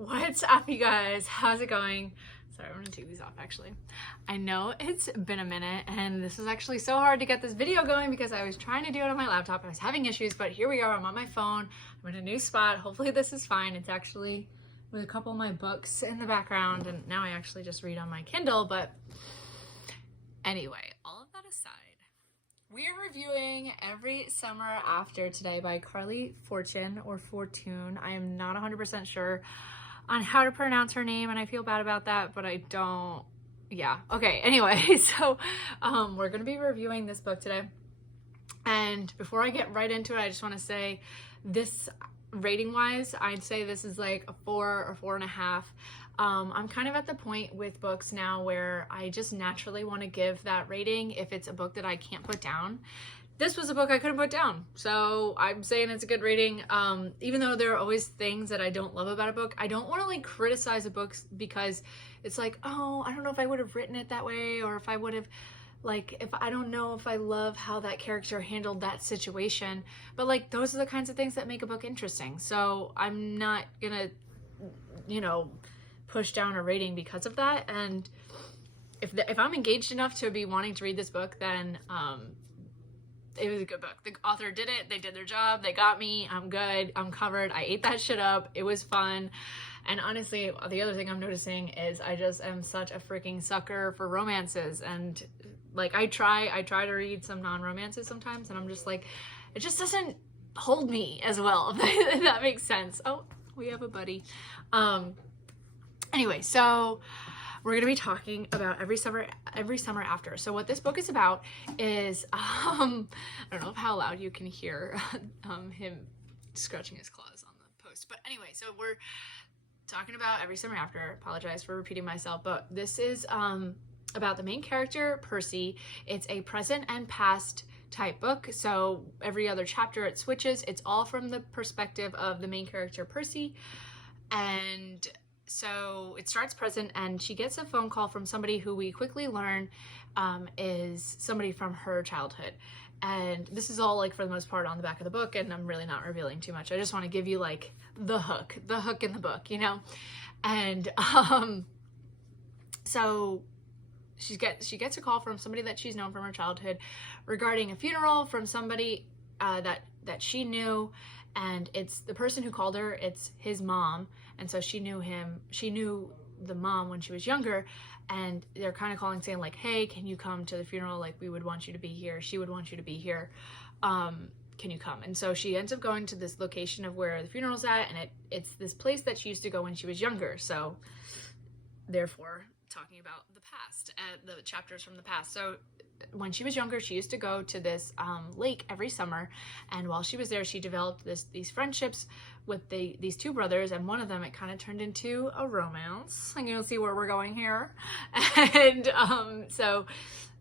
What's up, you guys? How's it going? Sorry, I'm gonna take these off actually. I know it's been a minute and this was actually so hard to get this video going because I was trying to do it on my laptop. I was having issues, but here we are. I'm on my phone. I'm in a new spot. Hopefully this is fine. It's actually with a couple of my books in the background, and now I actually just read on my Kindle. But anyway, all of that aside, we are reviewing Every Summer After today by Carley Fortune or Fortune. I am not 100% sure on how to pronounce her name, and I feel bad about that, but I don't. Yeah, okay, anyway, so we're gonna be reviewing this book today. And before I get right into it, I just want to say this, rating wise, I'd say this is like a 4 or 4.5. I'm kind of at the point with books now where I just naturally want to give that rating if it's a book that I can't put down. This was a book I couldn't put down, so I'm saying it's a good rating. Even though there are always things that I don't love about a book, I don't want to like criticize a book because it's like, oh, I don't know if I would have written it that way, or if I would have, like, if I don't know if I love how that character handled that situation. But like, those are the kinds of things that make a book interesting. So I'm not gonna, push down a rating because of that. And if I'm engaged enough to be wanting to read this book, then it was a good book. The author did it. They did their job. They got me. I'm good. I'm covered. I ate that shit up. It was fun. And honestly, the other thing I'm noticing is I just am such a freaking sucker for romances. And like, I try to read some non-romances sometimes, and I'm just like, it just doesn't hold me as well, if that makes sense. Oh, we have a buddy. Anyway, so we're going to be talking about Every Summer After. So what this book is about is, I don't know how loud you can hear him scratching his claws on the post. But anyway, so we're talking about Every Summer After. Apologize for repeating myself, but this is about the main character, Percy. It's a present and past type book. So every other chapter it switches. It's all from the perspective of the main character, Percy. And so it starts present, and she gets a phone call from somebody who we quickly learn is somebody from her childhood. And this is all, like, for the most part on the back of the book, and I'm really not revealing too much. I just want to give you like the hook in the book, And so she gets a call from somebody that she's known from her childhood regarding a funeral from somebody that she knew. And it's the person who called her, it's his mom. And so she knew the mom when she was younger, and they're kind of calling saying like, hey, can you come to the funeral? Like, we would want you to be here. She would want you to be here. Can you come? And so she ends up going to this location of where the funeral's at, and it's this place that she used to go when she was younger. So therefore, talking about the past, the chapters from the past. So when she was younger, she used to go to this lake every summer, and while she was there, she developed these friendships with these two brothers, and one of them, it kind of turned into a romance, and you'll see where we're going here. And so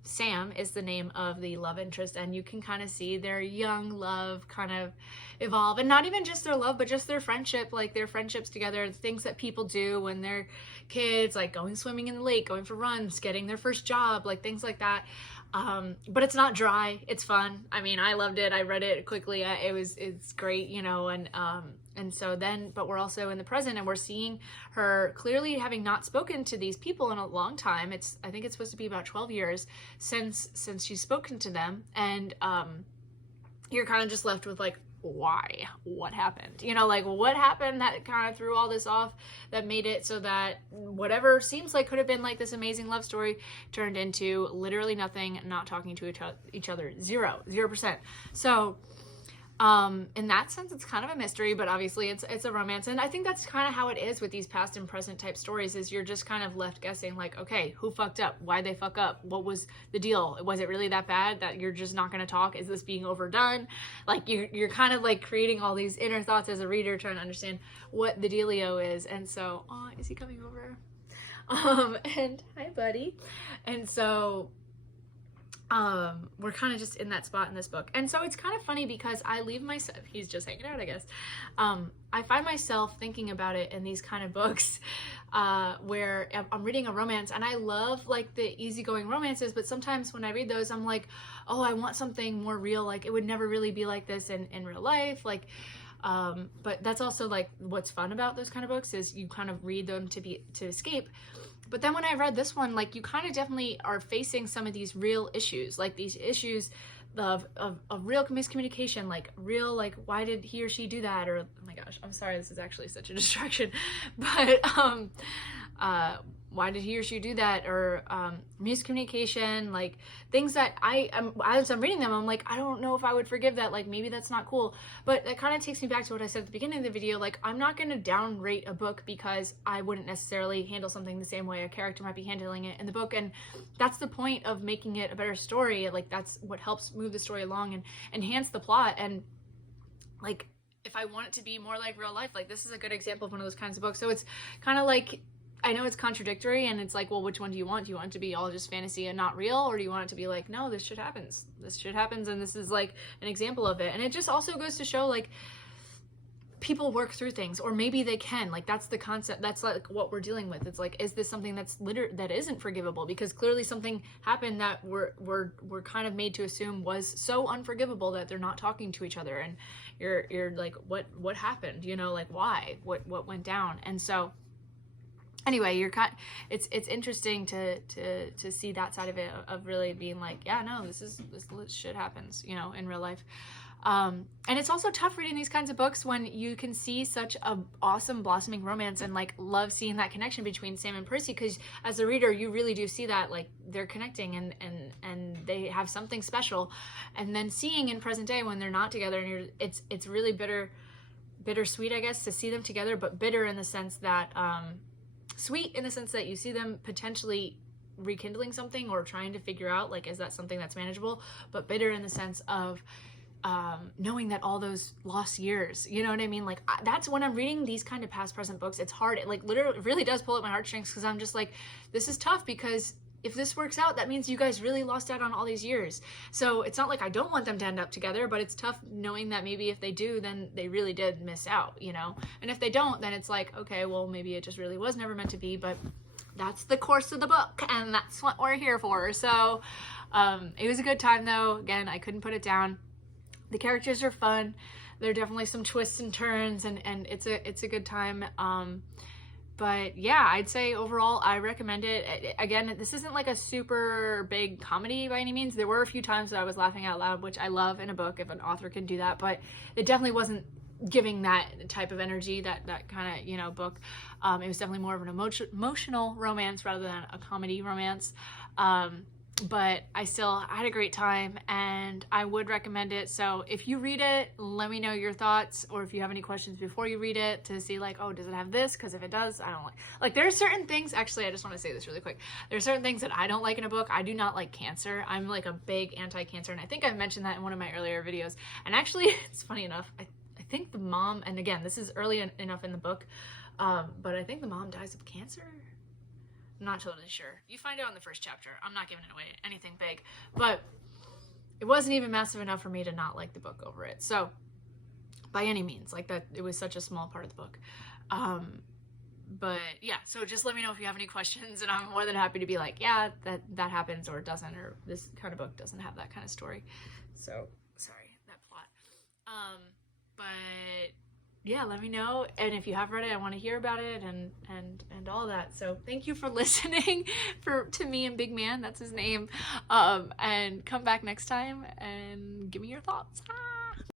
Sam is the name of the love interest, and you can kind of see their young love kind of evolve, and not even just their love, but just their friendship, like their friendships together, the things that people do when they're kids, like going swimming in the lake, going for runs, getting their first job, like things like that. But it's not dry. It's fun. I mean, I loved it. I read it quickly. It's great, and so then, but we're also in the present, and we're seeing her clearly having not spoken to these people in a long time. I think it's supposed to be about 12 years since she's spoken to them. And, you're kind of just left with like, why? What happened? Like, what happened that kind of threw all this off, that made it so that whatever seems like could have been like this amazing love story turned into literally nothing, not talking to each other, 0%. So in that sense, it's kind of a mystery, but obviously it's a romance. And I think that's kind of how it is with these past and present type stories, is you're just kind of left guessing like, okay, who fucked up? Why'd they fuck up? What was the deal? Was it really that bad that you're just not going to talk? Is this being overdone? Like, you're kind of like creating all these inner thoughts as a reader, trying to understand what the dealio is. And so, oh, is he coming over? And hi, buddy. And so we're kind of just in that spot in this book. And so it's kind of funny because I leave myself, he's just hanging out, I guess. I find myself thinking about it in these kind of books where I'm reading a romance, and I love like the easygoing romances, but sometimes when I read those, I'm like, oh, I want something more real. Like, it would never really be like this in real life. Like, But that's also like what's fun about those kind of books, is you kind of read them to escape. But then when I read this one, like, you kind of definitely are facing some of these real issues, like these issues of real miscommunication, like real, like, why did he or she do that? Or, oh my gosh, I'm sorry, this is actually such a distraction, but why did he or she do that? Or miscommunication, like things that as I'm reading them, I'm like, I don't know if I would forgive that. Like, maybe that's not cool. But that kind of takes me back to what I said at the beginning of the video. Like, I'm not going to downrate a book because I wouldn't necessarily handle something the same way a character might be handling it in the book. And that's the point of making it a better story. Like, that's what helps move the story along and enhance the plot. And like, if I want it to be more like real life, like, this is a good example of one of those kinds of books. So it's kind of like, I know it's contradictory, and it's like, well, which one do you want? Do you want it to be all just fantasy and not real? Or do you want it to be like, no, this shit happens. This shit happens, and this is like an example of it. And it just also goes to show, like, people work through things, or maybe they can. Like, that's the concept. That's like what we're dealing with. It's like, is this something that isn't forgivable? Because clearly something happened that we're kind of made to assume was so unforgivable that they're not talking to each other. And you're like, what happened? You know, like, why? What went down? And so, anyway, it's interesting to see that side of it, of really being like, yeah, no, this shit happens, you know, in real life. And it's also tough reading these kinds of books when you can see such a awesome blossoming romance, and like love seeing that connection between Sam and Percy, because as a reader you really do see that, like, they're connecting and they have something special. And then seeing in present day when they're not together, and it's really bittersweet, I guess, to see them together, but bitter in the sense that sweet in the sense that you see them potentially rekindling something or trying to figure out, like, is that something that's manageable, but bitter in the sense of knowing that all those lost years, you know what I mean? Like, that's when I'm reading these kind of past present books, it's hard. It, like, literally, it really does pull at my heartstrings, because I'm just like, this is tough, because if this works out, that means you guys really lost out on all these years. So it's not like I don't want them to end up together, but it's tough knowing that maybe if they do, then they really did miss out, you know? And if they don't, then it's like, okay, well, maybe it just really was never meant to be, but that's the course of the book, and that's what we're here for. So it was a good time, though. Again, I couldn't put it down. The characters are fun. There are definitely some twists and turns, and it's a good time. But yeah, I'd say overall, I recommend it. Again, this isn't like a super big comedy by any means. There were a few times that I was laughing out loud, which I love in a book if an author can do that, but it definitely wasn't giving that type of energy, that kind of, you know, book. It was definitely more of an emotional romance rather than a comedy romance. But I still had a great time, and I would recommend it. So if you read it, let me know your thoughts, or if you have any questions before you read it, to see like, oh, does it have this? Because if it does, I don't like there are certain things, actually, I just want to say this really quick. There are certain things that I don't like in a book. I do not like cancer. I'm like a big anti-cancer, and I think I've mentioned that in one of my earlier videos. And actually, it's funny enough, I think the mom, and again, this is early enough in the book, but I think the mom dies of cancer. I'm not totally sure. You find out in the first chapter. I'm not giving it away, anything big, but it wasn't even massive enough for me to not like the book over it. So by any means, like, that, it was such a small part of the book. But yeah, so just let me know if you have any questions, and I'm more than happy to be like, yeah, that happens, or it doesn't, or this kind of book doesn't have that kind of story. So sorry, that plot. But yeah, let me know. And if you have read it, I want to hear about it, and all that. So thank you for listening to me and Big Man, that's his name. And come back next time and give me your thoughts.